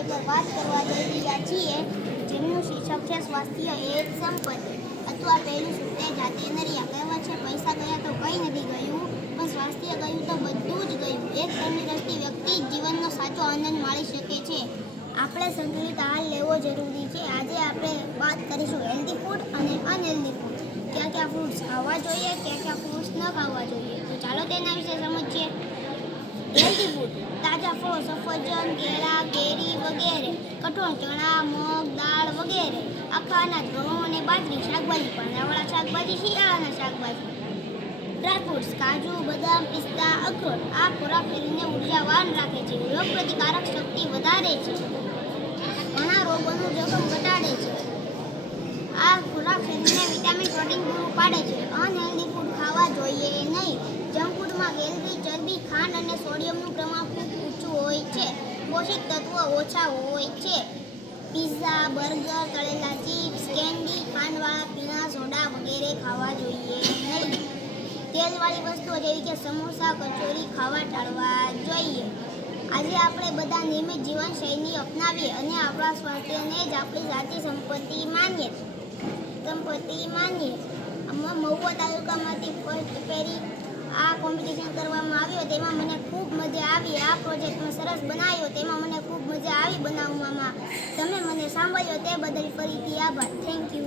વિષય પર વાત કરવા જઈ રહ્યા છીએ, જેમનું શીર્ષક છે સ્વાસ્થ્ય એ જ સંપત્તિ. અથવા પહેલું સૂત્ર જાતે નરિયા. કહેવત છે પૈસા ગયા તો કંઈ નથી ગયું, પણ સ્વાસ્થ્ય ગયું તો બધું જ ગયું. એક તંદુરસ્તી વ્યક્તિ જીવનનો સાચો આનંદ માણી શકે છે. આપણે સંતુલિત આહાર લેવો જરૂરી છે. આજે આપણે વાત કરીશું હેલ્ધી ફૂડ અને અનહેલ્ધી ફૂડ. ક્યાં ક્યાં ફ્રૂટ્સ ખાવા જોઈએ, ક્યાં ક્યાં ફ્રૂટ્સ ન ખાવા જોઈએ. તો ચાલો તેના વિશે સમજીએ. હેલ્ધી ફૂડ: તાજા ફળો, સફરજન, કેળા, કેરી વગેરે. કઠોળ, ચણા, મગ, દાળ વગેરે. આખા અનાજ, ઘઉં અને બાજરી. શાકભાજી, પાંદડાવાળા શાકભાજી, શિયાળાના શાકભાજી. ડ્રાયફ્રૂટ્સ: કાજુ, બદામ, પિસ્તા, અખરોટ. આ ખોરાક શરીરને ઉર્જાવાન રાખે છે, રોગ પ્રતિકારક શક્તિ વધારે છે, ઘણા રોગોનું જોખમ ઘટાડે છે. આ ખોરાક શરીરને વિટામિન, પ્રોટીન પૂરું પાડે છે. અનહેલ્ધી ફૂડ ખાવા જોઈએ નહીં. જંક ફૂડમાં કેલરી, ચરબી, ખાંડ અને સોડિયમનું પ્રમાણ ખૂબ ઊંચું હોય છે. પોષક તત્વો ઓછા હોય છે. પિઝા, બર્ગર, તળેલા ચિપ્સ, કેન્ડી, ખાંડવાળા પીણા, સોડા વગેરે ખાવા જોઈએ નહીં. તેલવાળી વસ્તુઓ જેવી કે સમોસા, કચોરી ખાવા ટાળવા જોઈએ. આજે આપણે બધા નિયમિત જીવનશૈલી અપનાવીએ અને આપણા સ્વાસ્થ્યને જ આપણી સાચી સંપત્તિ માનીએ. મહુવા તાલુકામાંથી ફર્સ્ટ પેરી આ કોમ્પિટિશન કરવામાં આવ્યો, તેમાં મને ખૂબ મજા આવી. આ પ્રોજેક્ટ મેં સરસ બનાવ્યો, તેમાં મને ખૂબ મજા આવી બનાવવામાં. તમે મને સાંભળ્યો તે બદલ ફરીથી આભાર. Thank you.